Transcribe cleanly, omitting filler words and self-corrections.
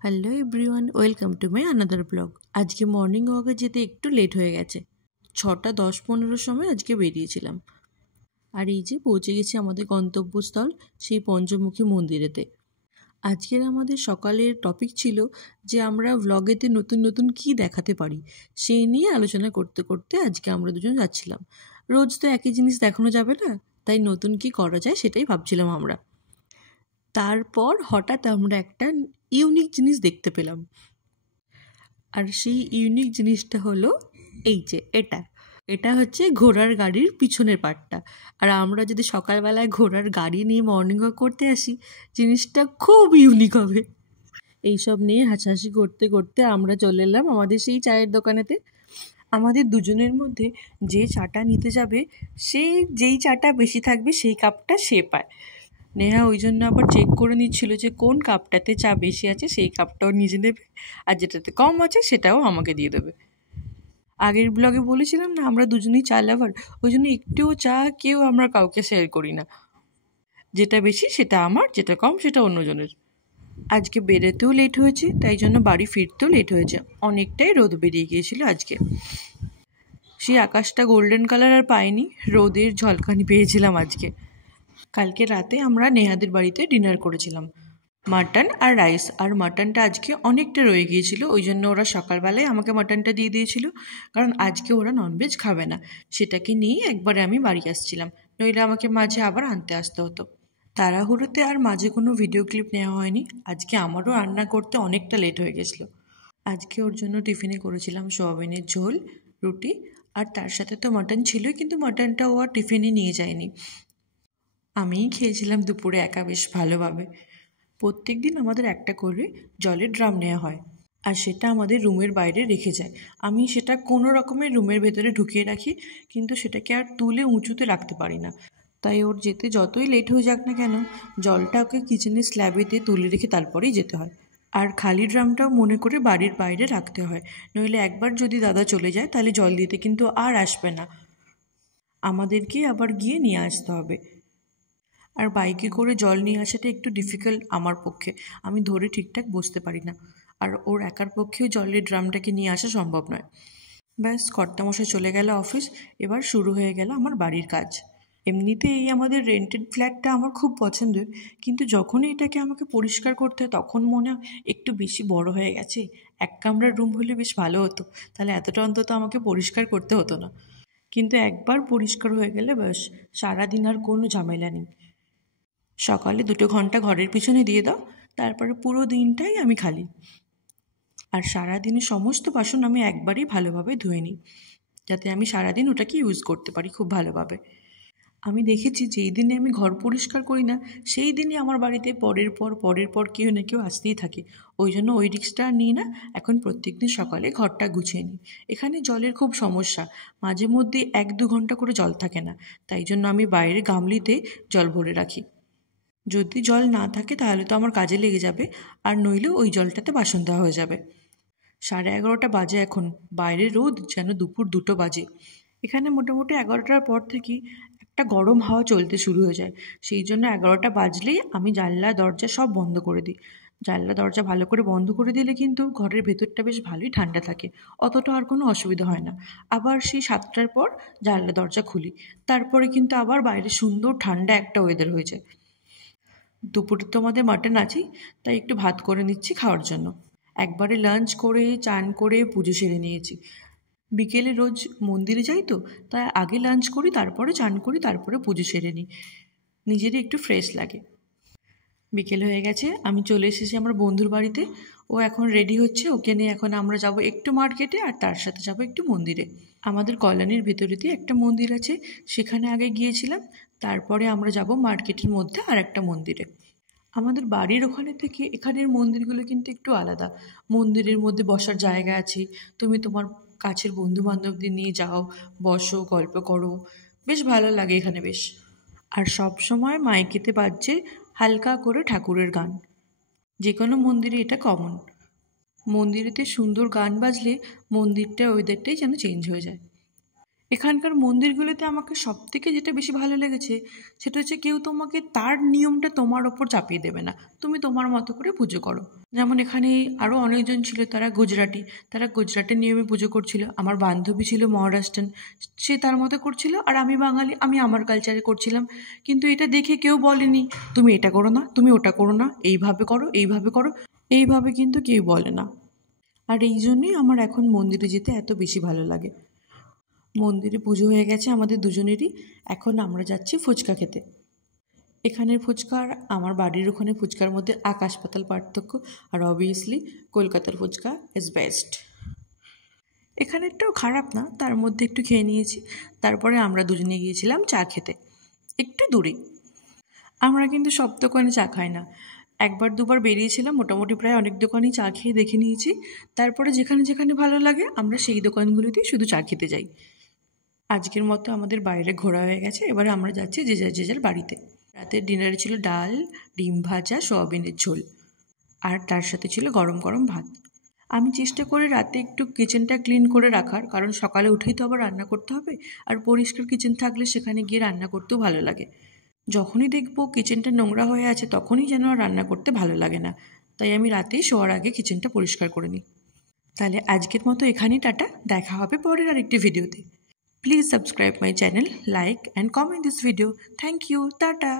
Hello everyone, welcome to my another blog. আজকে morning ওয়াকে যেতে একটু লেট হয়ে গেছে। 6:10-15 সময় আজকে বেরিয়েছিলাম। আর এই যে পৌঁছে গেছি আমাদের গন্তব্যস্থল, সেই পঞ্চমুখী মন্দিরেতে। আজকের আমাদের সকালের টপিক ছিল যে আমরা ভ্লগেতে নতুন নতুন কী দেখাতে পারি, সেই নিয়ে আলোচনা করতে করতে আজকে আমরা দুজন যাচ্ছিলাম। রোজ তো একই জিনিস দেখানো যাবে না, তাই নতুন কি করা যায় সেটাই ভাবছিলাম আমরা। তারপর হঠাৎ আমরা একটা ইউনিক জিনিস দেখতে পেলাম। আর সেই ইউনিক জিনিসটা হলো এই যে এটা হচ্ছে ঘোড়ার গাড়ির পিছনের পার্টটা। আর আমরা যদি সকালবেলায় ঘোড়ার গাড়ি নিয়ে মর্নিং ওয়াক করতে আসি, জিনিসটা খুব ইউনিক হবে। এইসব নিয়ে হাসাহাসি করতে করতে আমরা চলে এলাম আমাদের সেই চায়ের দোকানেতে। আমাদের দুজনের মধ্যে যে চাটা নিতে যাবে, সে যেই চাটা বেশি থাকবে সেই কাপটা সে পায়। নেহা ওই জন্য আবার চেক করে নিচ্ছিল যে কোন কাপটাতে চা বেশি আছে সেই কাপটাও নিজে নেবে, আর যেটাতে কম আছে সেটাও আমাকে দিয়ে দেবে। আগের ব্লগে বলেছিলাম না আমরা দুজনেই চা লাভার, ওই জন্য একটুও চা আমরা কাউকে শেয়ার করি না। যেটা বেশি সেটা আমার, যেটা কম সেটা অন্যজনের। আজকে বেরোতেও লেট হয়েছে, তাই জন্য বাড়ি ফিরতেও লেট হয়েছে। অনেকটাই রোদ বেরিয়ে গিয়েছিল আজকে। সেই আকাশটা গোল্ডেন কালার আর পাইনি, রোদের ঝলকানি পেয়েছিলাম আজকে। কালকে রাতে আমরা নেহাদের বাড়িতে ডিনার করেছিলাম, মাটন আর রাইস। আর মাটনটা আজকে অনেকটা রয়ে গিয়েছিল, ওই জন্য ওরা সকালবেলায় আমাকে মাটনটা দিয়ে দিয়েছিল, কারণ আজকে ওরা ননভেজ খাবে না। সেটাকে নিয়ে একবারে আমি বাড়ি আসছিলাম, নইলে আমাকে মাঝে আবার আনতে আসতে হতো। তাড়াহুড়োতে আর মাঝে কোনো ভিডিও ক্লিপ নেওয়া হয়নি। আজকে আমারও রান্না করতে অনেকটা লেট হয়ে গেছিলো। আজকে ওর জন্য টিফিনে করেছিলাম সোয়াবিনের ঝোল, রুটি, আর তার সাথে তো মাটন ছিলই, কিন্তু মাটনটা ও আর টিফিনে নিয়ে যায়নি। আমিই খেয়েছিলাম দুপুরে একা বেশ ভালোভাবে। প্রত্যেক দিন আমাদের একটা করে জলের ড্রাম নেওয়া হয়, আর সেটা আমাদের রুমের বাইরে রেখে যায়। আমি সেটা কোনো রকমের রুমের ভেতরে ঢুকিয়ে রাখি, কিন্তু সেটাকে আর তুলে উঁচুতে রাখতে পারি না। তাই ওর যেতে যতই লেট হয়ে যাক না কেন, জলটা ওকে কিচেনের স্ল্যাবেতে তুলে রেখে তারপরেই যেতে হয়। আর খালি ড্রামটাও মনে করে বাড়ির বাইরে রাখতে হয়, নইলে একবার যদি দাদা চলে যায় তাহলে জল দিতে কিন্তু আর আসবে না, আমাদেরকেই আবার গিয়ে নিয়ে আসতে হবে। আর বাইকে করে জল নিয়ে আসাটা একটু ডিফিকাল্ট আমার পক্ষে, আমি ধরে ঠিকঠাক বসতে পারি না। আর ওর একার পক্ষেও জলের ড্রামটাকে নিয়ে আসা সম্ভব নয়। ব্যাস, কর্তামশাই চলে গেল অফিস, এবার শুরু হয়ে গেল আমার বাড়ির কাজ। এমনিতে এই আমাদের রেন্টেড ফ্ল্যাটটা আমার খুব পছন্দের, কিন্তু যখনই এটাকে আমাকে পরিষ্কার করতে হয় তখন মনে হয় একটু বেশি বড় হয়ে গেছে। এক কামরার রুম হলে বেশ ভালো হতো, তাহলে এতটা অন্তত আমাকে পরিষ্কার করতে হতো না। কিন্তু একবার পরিষ্কার হয়ে গেলে ব্যাস, সারাদিন আর কোনো ঝামেলা নেই। সকালে 2 ঘন্টা ঘরের পিছনে দিয়ে দাও, তারপরে পুরো দিনটাই আমি খালি। আর সারাদিনের সমস্ত বাসন আমি একবারেই ভালোভাবে ধুয়ে নিই, যাতে আমি সারাদিন ওটাকে ইউজ করতে পারি খুব ভালোভাবে। আমি দেখেছি যেই দিনে আমি ঘর পরিষ্কার করি না, সেই দিনই আমার বাড়িতে পরের পর কেউ না কেউ আসতেই থাকে। ওই জন্য ওই রিস্কটা আর নিই না, এখন প্রত্যেক দিন সকালে ঘরটা গুছিয়ে নিই। এখানে জলের খুব সমস্যা, মাঝে মধ্যে 1-2 ঘন্টা করে জল থাকে না, তাই জন্য আমি বাইরে গামলিতে জল ভরে রাখি। যদি জল না থাকে তাহলে তো আমার কাজে লেগে যাবে, আর নইলেও ওই জলটাতে বাসন ধোয়া হয়ে যাবে। 11:30 বাজে এখন, বাইরে রোদ যেন দুপুর 2টো বাজে। এখানে মোটামুটি 11টার পর থেকেই একটা গরম হাওয়া চলতে শুরু হয়ে যায়, সেই জন্য 11টা বাজলেই আমি জানলা দরজা সব বন্ধ করে দিই। জানলা দরজা ভালো করে বন্ধ করে দিলে কিন্তু ঘরের ভেতরটা বেশ ভালোই ঠান্ডা থাকে, অতটা আর কোনো অসুবিধা হয় না। আবার সেই 7টার পর জানলা দরজা খুলি, তারপরে কিন্তু আবার বাইরে সুন্দর ঠান্ডা একটা ওয়েদার হয়ে যায়। দুপুরে তো আমাদের মাটন আছেই, তাই একটু ভাত করে নিচ্ছি খাওয়ার জন্য। একবারে লাঞ্চ করে চান করে পুজো সেরে নিয়েছি। বিকেলে রোজ মন্দিরে যাই তো, তাই আগে লাঞ্চ করি, তারপরে চান করি, তারপরে পুজো সেরে নিই, নিজেরই একটু ফ্রেশ লাগে। বিকেল হয়ে গেছে, আমি চলে এসেছি আমার বন্ধুর বাড়িতে। ও এখন রেডি হচ্ছে, ওকে নিয়ে এখন আমরা যাব একটু মার্কেটে, আর তার সাথে যাব একটু মন্দিরে। আমাদের কলোনির ভেতরেতেই একটা মন্দির আছে, সেখানে আগে গিয়েছিলাম, তারপরে আমরা যাব মার্কেটের মধ্যে আর একটা মন্দিরে। আমাদের বাড়ির ওখানে থেকে এখানের মন্দিরগুলো কিন্তু একটু আলাদা। মন্দিরের মধ্যে বসার জায়গা আছে, তুমি তোমার কাছের বন্ধু বান্ধবদের নিয়ে যাও, বসো, গল্প করো, বেশ ভালো লাগে এখানে বেশ। আর সব সময় মাইকেতে বাজছে হালকা করে ঠাকুরের গান, যে কোনো মন্দিরে এটা কমন। মন্দিরেতে সুন্দর গান বাজলে মন্দিরটা ওয়েদারটাই যেন চেঞ্জ হয়ে যায়। এখানকার মন্দিরগুলোতে আমাকে সবথেকে যেটা বেশি ভালো লেগেছে সেটা হচ্ছে কেউ তোমাকে তার নিয়মটা তোমার ওপর চাপিয়ে দেবে না, তুমি তোমার মতো করে পুজো করো। যেমন এখানে আরও অনেকজন ছিল, তারা গুজরাটের নিয়মে পুজো করছিল। আমার বান্ধবী ছিল মহারাষ্ট্রান, সে তার মতো করছিল, আর আমি বাঙালি, আমি আমার কালচারে করছিলাম। কিন্তু এটা দেখে কেউ বলেনি তুমি এটা করো না, তুমি ওটা করো না, এইভাবে করো, এইভাবে করো, এইভাবে কিন্তু কেউ বলে না। আর এই জন্যই আমার এখন মন্দিরে যেতে এত বেশি ভালো লাগে। মন্দিরে পুজো হয়ে গেছে আমাদের দুজনেরই, এখন আমরা যাচ্ছি ফুচকা খেতে। এখানের ফুচকা আর আমার বাড়ির ওখানে ফুচকার মধ্যে আকাশ পাতাল পার্থক্য, আর অবভিয়াসলি কলকাতার ফুচকা ইজ বেস্ট। এখানেরটাও খারাপ না, তার মধ্যে একটু খেয়ে নিয়েছি। তারপরে আমরা দুজনে গিয়েছিলাম চা খেতে, একটু দূরে। আমরা কিন্তু সব দোকানে চা খাই না, একবার দুবার বেরিয়েছিলাম, মোটামুটি প্রায় অনেক দোকানেই চা খেয়ে দেখে নিয়েছি। তারপরে যেখানে যেখানে ভালো লাগে আমরা সেই দোকানগুলোতেই শুধু চা খেতে যাই। আজকের মতো আমাদের বাইরে ঘোরা হয়ে গেছে, এবারে আমরা যাচ্ছি যে যার বাড়িতে। রাতের ডিনারে ছিল ডাল, ডিম ভাজা, সয়াবিনের ঝোল, আর তার সাথে ছিল গরম গরম ভাত। আমি চেষ্টা করি রাতে একটু কিচেনটা ক্লিন করে রাখার, কারণ সকালে উঠেই তো আবার রান্না করতে হবে, আর পরিষ্কার কিচেন থাকলে সেখানে গিয়ে রান্না করতেও ভালো লাগে। যখনই দেখবো কিচেনটা নোংরা হয়ে আছে তখনই যেন আর রান্না করতে ভালো লাগে না, তাই আমি রাতেই শোয়ার আগে কিচেনটা পরিষ্কার করে নিই। তাহলে আজকের মতো এখানেই টাটা, দেখা হবে পরের আরেকটি ভিডিওতে। Please subscribe my channel, like and comment this video. Thank you. Tata.